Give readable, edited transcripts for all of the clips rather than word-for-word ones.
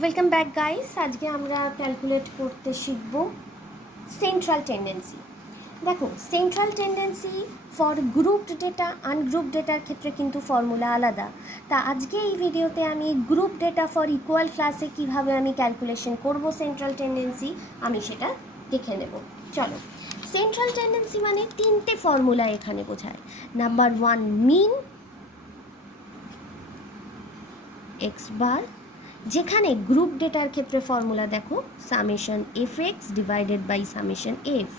Welcome back guys. আজকে আমরা calculate করতে শিখব সেন্ট্রাল টেন্ডেন্সি। দেখো, central tendency for grouped data ungroup ডেটার ক্ষেত্রে কিন্তু ফর্মুলা আলাদা। তা আজকে এই ভিডিওতে আমি গ্রুপ ডেটা ফর ইকুয়াল ক্লাসে কীভাবে আমি ক্যালকুলেশন করব সেন্ট্রাল টেন্ডেন্সি আমি সেটা দেখে নেব। চলো, সেন্ট্রাল টেন্ডেন্সি মানে তিনটে ফর্মুলা এখানে বোঝায়। নাম্বার 1 মিন এক্স বার, যেখানে গ্রুপ ডেটার ক্ষেত্রে ফর্মুলা দেখো summation f x divided by summation f,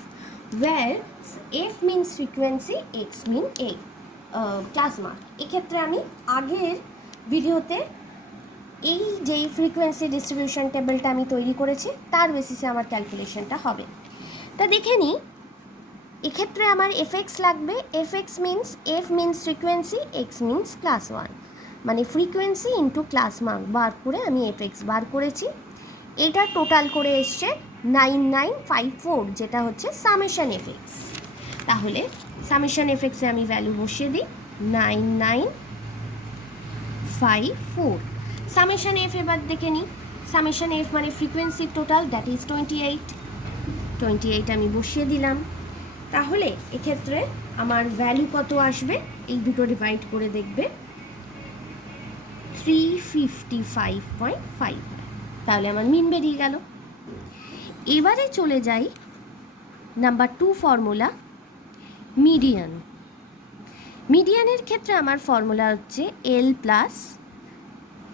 where f means frequency, x mean a class mark. এক্ষেত্রে আমি আগের ভিডিওতে এই যেই ফ্রিকোয়েন্সি ডিস্ট্রিবিউশন টেবিলটা আমি তৈরি করেছি তার বেসিসে আমার ক্যালকুলেশনটা হবে। তা দেখে নিই, এক্ষেত্রে আমার এফ এক্স লাগবে। F x means F means frequency, x means class one, মানে ফ্রিকোয়েন্সি ইন্টু ক্লাস মার্ক বার করে আমি এফ এক্স বার করেছি। এটা টোটাল করে এসছে 9954, যেটা হচ্ছে সামেশন এফ এক্স। তাহলে সামেশন এফ এক্সে আমি ভ্যালু বসিয়ে দিই 9954। সামেশন এফ এবার দেখে নিই। সামেশন এফ মানে ফ্রিকোয়েন্সি টোটাল, দ্যাট ইজ 28 আমি বসিয়ে দিলাম। তাহলে এক্ষেত্রে আমার ভ্যালু কত আসবে, এই দুটো ডিভাইড করে দেখবে 355.5, তাহলে আমার মিন বেরিয়ে গেল। এবারে চলে যাই নাম্বার 2 ফর্মুলা মিডিয়ান। মিডিয়ানের ক্ষেত্রে আমার ফর্মুলা হচ্ছে L plus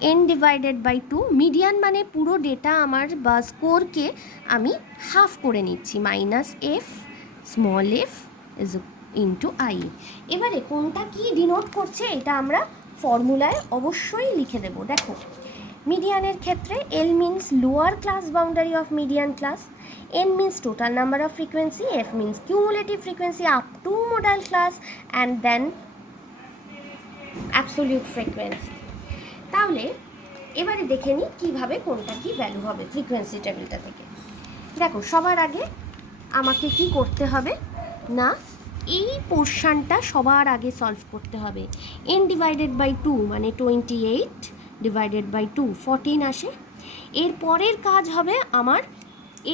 n divided by 2। Median মানে পুরো ডেটা আমার বা স্কোরকে আমি হাফ করে নিচ্ছি, minus F small F is into I. এবারে কোনটা কি ডিনোট করছে এটা আমরা ফর্মুলায় অবশ্যই লিখে দেব। দেখো, মিডিয়ানের ক্ষেত্রে L means lower class boundary of median class, n means total number of frequency, f means cumulative frequency up to modal class, and then absolute frequency. তাহলে এবারে দেখে নিই কীভাবে কোনটা কি ভ্যালু হবে ফ্রিকোয়েন্সি টেবিলটা থেকে। দেখো, সবার আগে আমাকে কি করতে হবে না, এই পোর্শনটা সবার আগে সলভ করতে হবে। এন ডিভাইডেড বাই 2 মানে 28 ডিভাইডেড বাই 2 14 আসে। এর পরের কাজ হবে আমার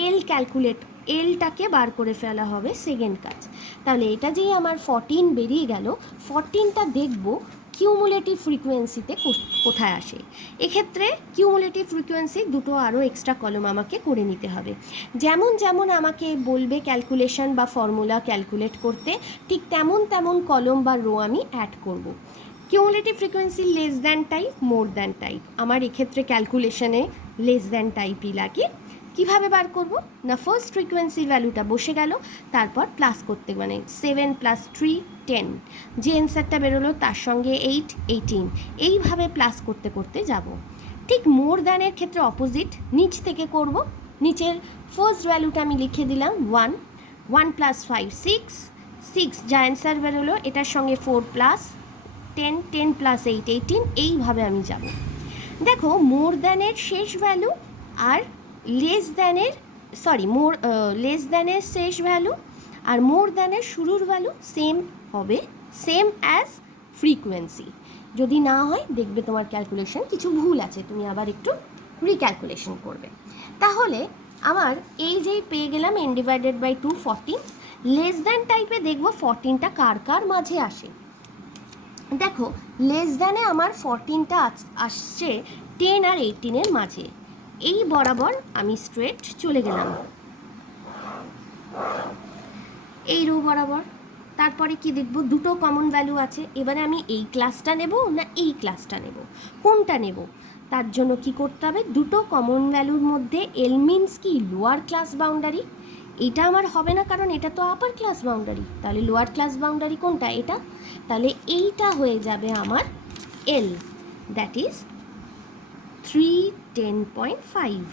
এল ক্যালকুলেট, এলটাকে বার করে ফেলা হবে সেকেন্ড কাজ। তাহলে এটা যেই আমার 14 বেরিয়ে গেল, 14টা দেখব কিউমুলেটিভ ফ্রিকোয়েন্সিতে কোথায় আসে। এক্ষেত্রে কিউমুলেটিভ ফ্রিকোয়েন্সি দুটো আরও এক্সট্রা কলম আমাকে করে নিতে হবে। যেমন যেমন আমাকে বলবে ক্যালকুলেশন বা ফর্মুলা ক্যালকুলেট করতে, ঠিক তেমন তেমন কলম বা রো আমি অ্যাড করব। Cumulative frequency less than type, more than type, আমার এক্ষেত্রে ক্যালকুলেশনে লেস দ্যান টাইপই লাগে। কীভাবে বার করব না, ফার্স্ট ফ্রিকোয়েন্সির ভ্যালুটা বসে গেল, তারপর প্লাস করতে মানে 7 + 3 10, যে অ্যান্সারটা বেরোলো তার সঙ্গে 8 18, এইভাবে প্লাস করতে করতে যাব। ঠিক মোর দ্যানের ক্ষেত্রে অপোজিট, নিচ থেকে করব। নিচের ফার্স্ট ভ্যালুটা আমি লিখে দিলাম 1 + 5 6 যা অ্যান্সার বেরোলো এটার সঙ্গে 4 + 10 10 + 8 18, এইভাবে আমি যাব। দেখো, মোর দ্যানের শেষ ভ্যালু আর লেস দ্যানের শেষ ভ্যালু আর মোর দ্যানের শুরুর ভ্যালু সেম হবে, সেম অ্যাজ ফ্রিকোয়েন্সি। যদি না হয় দেখবে তোমার ক্যালকুলেশন কিছু ভুল আছে, তুমি আবার একটু রিক্যালকুলেশন করবে। তাহলে আমার এই যেই পেয়ে গেলাম n divided by 2 14, less than টাইপে দেখবো 14টা কার কার মাঝে আসে। দেখো, লেস দ্যানে আমার 14টা আসছে 10 আর 18-এর মাঝে। এই বরাবর আমি স্ট্রেট চলে গেলাম এই রো বরাবর। তারপরে কি দেখব, দুটো কমন ভ্যালু আছে। এবারে আমি এই ক্লাসটা নেব না এই ক্লাসটা নেব, কোনটা নেব, তার জন্য কি করতে হবে, দুটো কমন ভ্যালুর মধ্যে এল মিনস কি লোয়ার ক্লাস বাউন্ডারি, এটা আমার হবে না কারণ এটা তো আপার ক্লাস বাউন্ডারি। তাহলে লোয়ার ক্লাস বাউন্ডারি কোনটা, এটা, তাহলে এইটা হয়ে যাবে আমার এল, দ্যাট ইজ 310.5।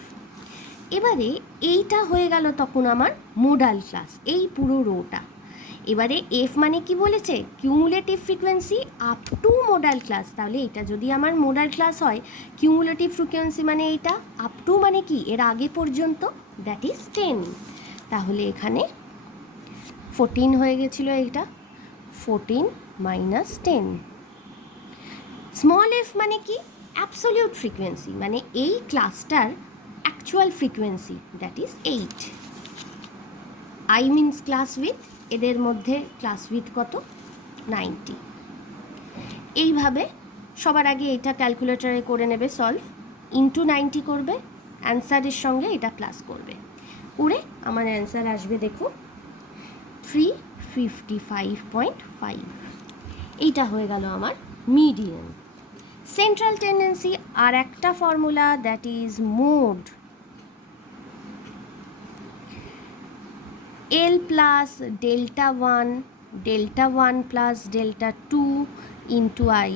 এবারে এইটা হয়ে গেল তখন আমার মোডাল ক্লাস, এই পুরো রোটা। এবারে এফ মানে কি বলেছে, cumulative frequency up to modal class. তাহলে এটা যদি আমার মোডাল ক্লাস হয়, কিউমুলেটিভ ফ্রিকোয়েন্সি মানে এইটা, আপ টু মানে কি এর আগে পর্যন্ত, দ্যাট ইজ 10। তাহলে এখানে 14 হয়ে গেছিলো, এইটা 14 - 10। স্মল এফ মানে কি, অ্যাবসোলিউট ফ্রিকোয়েন্সি মানে এই ক্লাসটার actual frequency, that is 8। I means class with, এদের মধ্যে ক্লাস উইথ কত? 90। এইভাবে সবার আগে এটা ক্যালকুলেটরে করে নেবে সলভ, ইন্টু 90 করবে, অ্যান্সারের সঙ্গে এটা প্লাস করবে, করে আমার অ্যান্সার আসবে দেখো 355.5। এইটা হয়ে গেল আমার মিডিয়ান। সেন্ট্রাল টেন্ডেন্সি আর একটা formula, that is mode, L plus delta 1 plus delta 2 into i.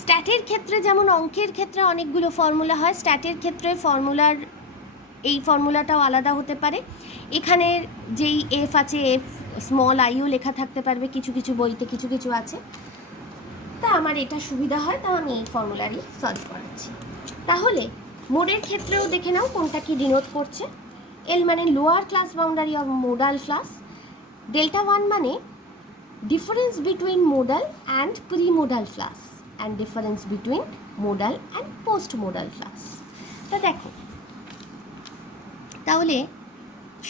স্ট্যাটের ক্ষেত্রে যেমন অঙ্কের ক্ষেত্রে অনেকগুলো ফর্মুলা হয়, স্ট্যাটের ক্ষেত্রে ফর্মুলার এই ফর্মুলাটাও আলাদা হতে পারে। এখানে যেই এফ আছে, এফ স্মল আইও লেখা থাকতে পারবে, কিছু কিছু বইতে কিছু কিছু আছে। তা আমার এটা সুবিধা হয়, তা আমি এই ফর্মুলারই সলভ করাচ্ছি। তাহলে মোডের ক্ষেত্রেও দেখে নাও কোনটা কি ডিনোট করছে। এল মানে lower class boundary of modal class, delta 1 মানে difference between modal and pre modal class, and difference between modal and post modal class. তা দেখো, তাহলে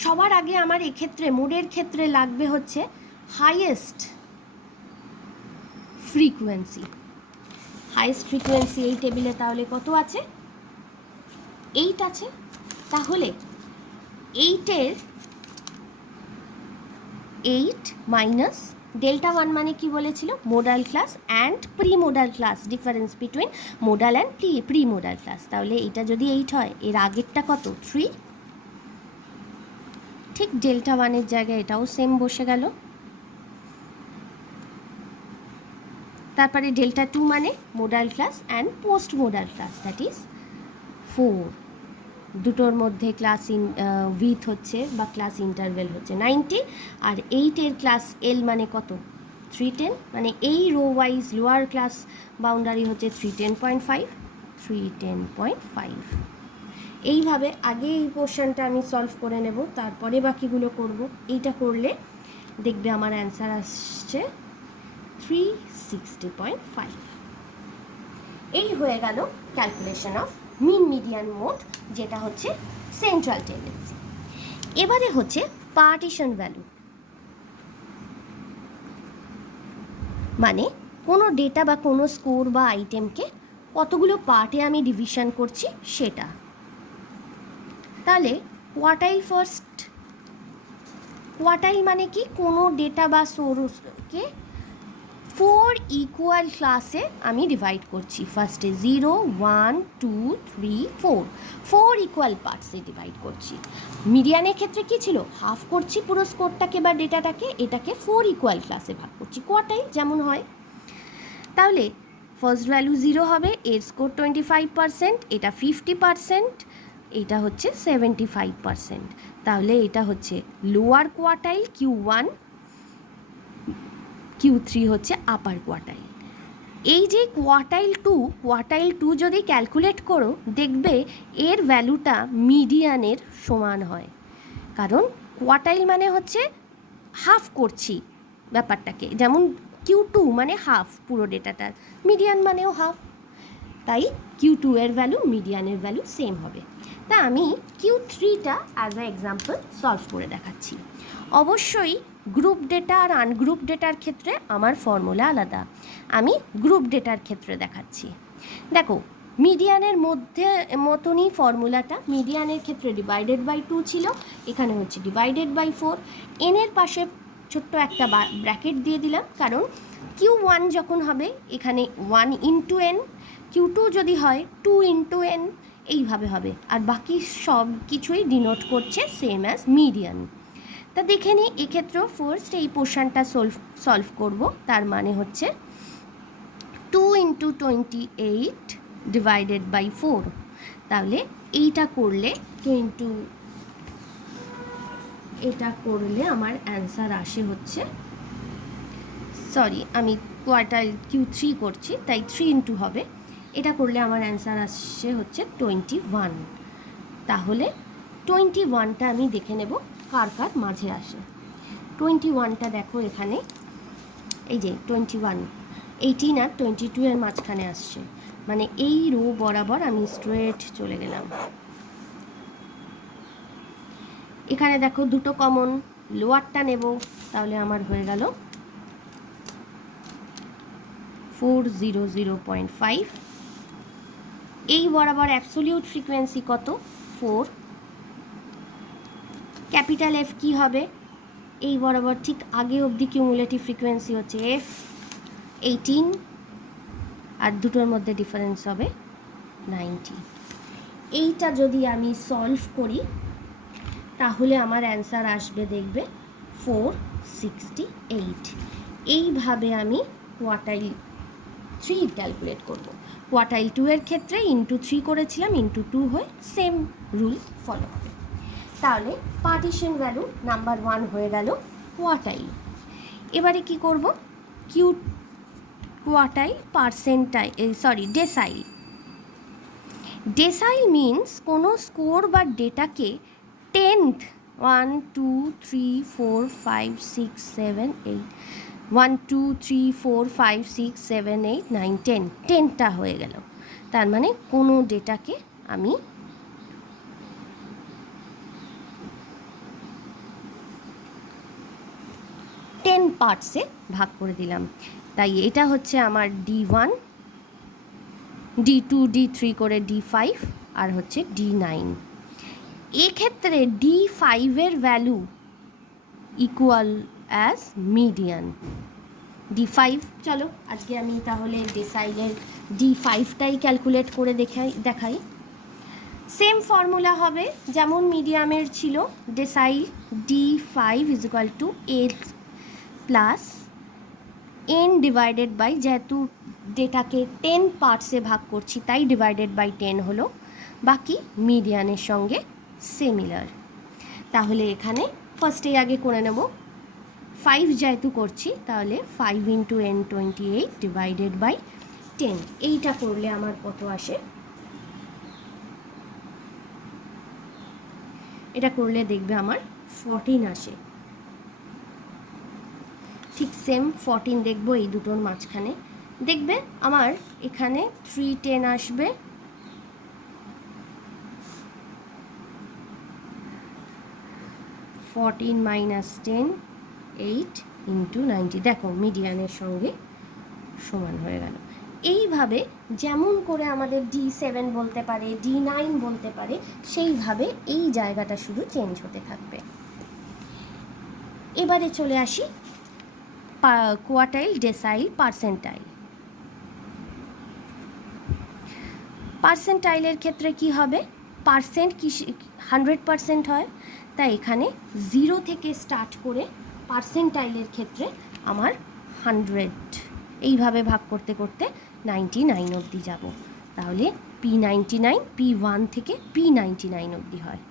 সবার আগে আমার এক্ষেত্রে মোডের ক্ষেত্রে লাগবে হচ্ছে হাইয়েস্ট ফ্রিকোয়েন্সি। হাইয়েস্ট ফ্রিকোয়েন্সি এই টেবিলে তাহলে কত আছে? 8 আছে। তাহলে 8 মাইনাস ডেল্টা 1 মানে কি বলেছিল? Modal class and pre modal class, difference between modal and pre modal class. তাহলে এইটা যদি 8 হয়, এর আগেরটা কত? 3। ঠিক ডেল্টা 1-এর জায়গায় এটাও সেম বসে গেল। তারপরে ডেল্টা 2 মানে modal class and post modal class, that is 4। দুটোর মধ্যে ক্লাস উইথ হচ্ছে বা ক্লাস ইন্টারভেল হচ্ছে 90, আর 8-এর ক্লাস এল মানে কত? 310, মানে এই rho wise lower class boundary হচ্ছে 310.5। এইভাবে আগে এই পোর্শনটা আমি সলভ করে নেব, তারপরে বাকিগুলো করব। এইটা করলে দেখবে আমার অ্যান্সার আসছে 360.5। এই হয়ে গেল calculation of mean median mode, যেটা হচ্ছে সেন্ট্রাল টেন্ডেন্সি। এবারে হচ্ছে পার্টিশন ভ্যালু, মানে কোনো ডেটা বা কোনো স্কোর বা আইটেমকে কতগুলো পার্টে আমি ডিভিশন করছি সেটা। তাহলে কোয়ার্টাইল ফার্স্ট, কোয়ার্টাইল মানে কি? কোনো ডেটা বা সোর্সকে 4 ইকুয়াল ক্লাসে আমি ডিভাইড করছি। ফার্স্টে 0, 1, 2, 3, 4 ইকুয়াল পার্টসে ডিভাইড করছি। মিডিয়ানের ক্ষেত্রে কি ছিল? হাফ করছি পুরো স্কোরটাকে বা ডেটাটাকে, এটাকে 4 ইকুয়াল ক্লাসে ভাগ করছি, কোয়ার্টাইল যেমন হয়। তাহলে ফার্স্ট ভ্যালু 0 হবে, এর স্কোর 25%, এটা 50%, এটা হচ্ছে 75%। তাহলে এটা হচ্ছে লোয়ার কোয়ার্টাইল Q1, Q3 হচ্ছে আপার কোয়ার্টাইল। এই যে কোয়ার্টাইল টু যদি ক্যালকুলেট করো, দেখবে এর ভ্যালুটা মিডিয়ানের সমান হয়। কারণ কোয়ার্টাইল মানে হচ্ছে হাফ করছি ব্যাপারটাকে, যেমন Q2 মানে হাফ পুরো ডেটাটার, মিডিয়ান মানেও হাফ, তাই Q2 এর ভ্যালু মিডিয়ানের ভ্যালু সেম হবে। তা আমি Q3টা অ্যাজ আ এক্সাম্পল সলভ করে দেখাচ্ছি। অবশ্যই গ্রুপ ডেটা আর আনগ্রুপ ডেটার ক্ষেত্রে আমার ফর্মুলা আলাদা, আমি গ্রুপ ডেটার ক্ষেত্রে দেখাচ্ছি। দেখো, মিডিয়ানের মতনই ফর্মুলাটা, মিডিয়ানের ক্ষেত্রে ডিভাইডেড বাই 2 ছিল, এখানে হচ্ছে ডিভাইডেড বাই 4। এনের পাশে ছোট্ট একটা ব্র্যাকেট দিয়ে দিলাম, কারণ Q1 যখন হবে এখানে 1 ইন্টু n, Q2 যদি হয় 2 ইন্টু n, এইভাবে হবে। আর বাকি সব কিছুই ডিনোট করছে সেম অ্যাজ মিডিয়ান। তা দেখে নিই, এক্ষেত্রেও ফার্স্ট এই পোর্শনটা সলভ করব। তার মানে হচ্ছে 2 ইন্টু 28 ডিভাইডেড বাই 4। তাহলে এইটা করলে এটা করলে আমার অ্যান্সার আসে হচ্ছে, সরি আমি কোয়ার্টাইল Q3 করছি তাই 3 ইন্টু হবে, এটা করলে আমার অ্যান্সার আসছে হচ্ছে 21। তাহলে 21টা আমি দেখে নেব কার কার মাঝে আসে। 21টা দেখো এখানে, এই যে 21, 18 আর 22 এর মাঝখানে আসছে। মানে এই রো বরাবর আমি স্ট্রেট চলে গেলাম। এখানে দেখো দুটো কমন, লোয়ারটা নেব, তাহলে আমার হয়ে গেল 400.5। এই বরাবর অ্যাবসোলিউট ফ্রিকোয়েন্সি কত? 4। ক্যাপিটাল এফ কি হবে? এই বরাবর ঠিক আগে অবধি কিউমুলেটিভ ফ্রিকোয়েন্সি হচ্ছে এফ 18, আর দুটোর মধ্যে ডিফারেন্স হবে 90। এইটা যদি আমি সলভ করি তাহলে আমার অ্যান্সার আসবে, দেখবে 468। এইভাবে আমি কোয়ার্টাইল 3 ক্যালকুলেট করব। কোয়ার্টাইল 2 এর ক্ষেত্রে ইন্টু 3 করেছিলাম, ইন্টু 2 হয়ে সেম রুল ফলো হবে। তাহলে পার্টিশন ভ্যালু নাম্বার 1 হয়ে গেল কোয়ার্টাইল। এবারে কি করব? কোয়ার্টাইল ডেসাইল। ডেসাইল মিনস কোনো স্কোর বা ডেটাকে 10th 1 2 3 4 5 6 7 8 1 2 3 4 5 6 7 8 9 10 10টা হয়ে গেল। তার মানে কোনো ডেটাকে আমি পার্টসে ভাগ করে দিলাম। তাই এটা হচ্ছে আমার D1, D2, D3 করে D5, আর হচ্ছে D9। এক্ষেত্রে D5 এর value equal as median. D5, চলো আজকে আমি তাহলে ডেসাইলের D5টাই ক্যালকুলেট করে দেখাই। সেম ফর্মুলা হবে যেমন মিডিয়ামের ছিল। Decile D5 is equal to l plus n divided by, যেহেতু ডেটাকে 10 পার্টসে ভাগ করছি তাই ডিভাইডেড বাই 10 হলো, বাকি মিডিয়ানের সঙ্গে সিমিলার। তাহলে এখানে ফার্স্টে আগে করে নেব 5 যেহেতু করছি, তাহলে 5 ইন্টু n28 ডিভাইডেড বাই 10। এইটা করলে আমার কত আসে? এটা করলে দেখবে আমার 14 আসে। ঠিক সেম 14 দেখবো এই দুটোর মাঝখানে, দেখবে আমার এখানে 310 আসবে, -10 8 ইন্টু 90, দেখো মিডিয়ানের সঙ্গে সমান হয়ে গেল। এইভাবে যেমন করে আমাদের D7 বলতে পারে, D9 বলতে পারে, সেইভাবে এই জায়গাটা শুধু চেঞ্জ হতে থাকবে। এবারে চলে আসি কোয়ার্টাইল, ডেসাইল, পার্সেন্টাইল। পার্সেন্টাইলের ক্ষেত্রে কি হবে? পার্সেন্ট কি 100% হয়, তাই এখানে 0 থেকে স্টার্ট করে পার্সেন্টাইলের ক্ষেত্রে আমার 100, এইভাবে ভাগ করতে করতে 99 অবধি যাব। তাহলে P99 P1 থেকে P99 অবধি হয়।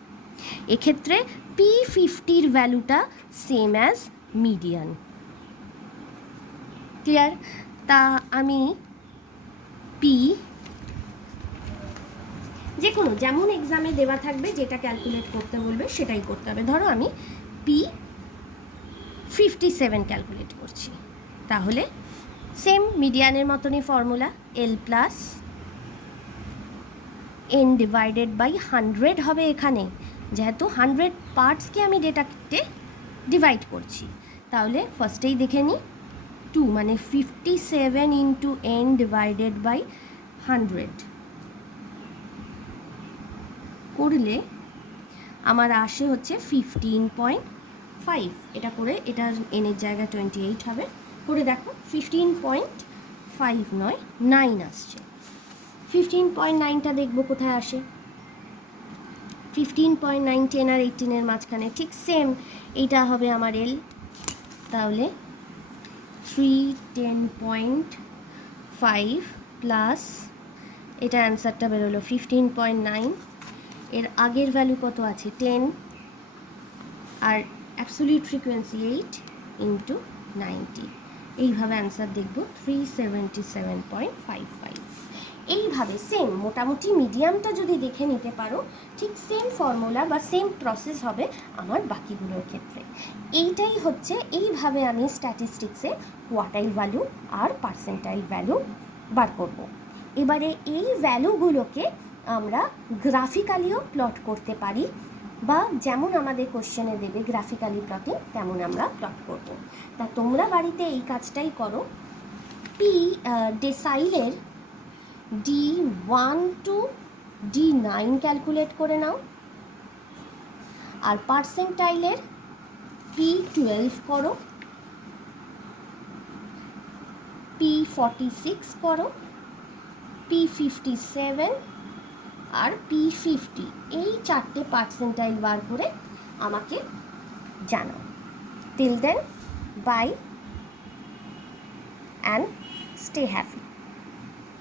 এক্ষেত্রে P50-র ভ্যালুটা সেম অ্যাজ মিডিয়ান। ক্লিয়ার? তা আমি যে কোনো যেমন এক্সামে দেওয়া থাকবে যেটা ক্যালকুলেট করতে বলবে সেটাই করতে হবে। ধরো আমি P57 ক্যালকুলেট করছি, তাহলে সেম মিডিয়ানের মতনই formula, L plus n divided by 100 হবে। এখানে যেহেতু 100 পার্টসকে আমি ডেটাতে ডিভাইড করছি, তাহলে ফার্স্টেই দেখে নিই 2 মানে 57 ইন্টু n ডিভাইডেড বাই 100 করলে আমার আসে হচ্ছে 15.5। এটা করে এটার এনের জায়গায় 28 হবে, করে দেখো 15.5 নয় 9 আসছে। 15.9টা দেখবো কোথায় আসে। 15.9 10 আর 18-এর মাঝখানে, ঠিক সেম এইটা হবে আমার এল। তাহলে 310.5 প্লাস এটা অ্যান্সারটা বেরোলো 15.9। এর আগের ভ্যালু কত আছে? 10, আর অ্যাবসোলিউট ফ্রিকোয়েন্সি 8 ইন্টু 90। এইভাবে অ্যান্সার দেখব 377.55। এইভাবে সেম মোটামুটি মিডিয়ামটা যদি দেখে নিতে পারো, ঠিক সেম ফর্মুলা বা সেম প্রসেস হবে আমার বাকিগুলোর ক্ষেত্রে। এইটাই হচ্ছে, এইভাবে আমি স্ট্যাটিস্টিক্সে কোয়ার্টাইল ভ্যালু আর পার্সেন্টাইল ভ্যালু বার করব। এবারে এই ভ্যালুগুলোকে আমরা গ্রাফিক্যালিও প্লট করতে পারি, বা যেমন আমাদের কোশ্চেনে দেবে গ্রাফিক্যালি প্লটিং তেমন আমরা প্লট করব। তা তোমরা বাড়িতে এই কাজটাই করো। ডেসাইলের D1 to D9 ক্যালকুলেট করে নাও, আর পার্সেন্টাইলের P12 করো, P46 করো, P57 আর P50, এই 4টে পার্সেন্টাইল বার করে আমাকে জানাও। Till then, bye and stay happy.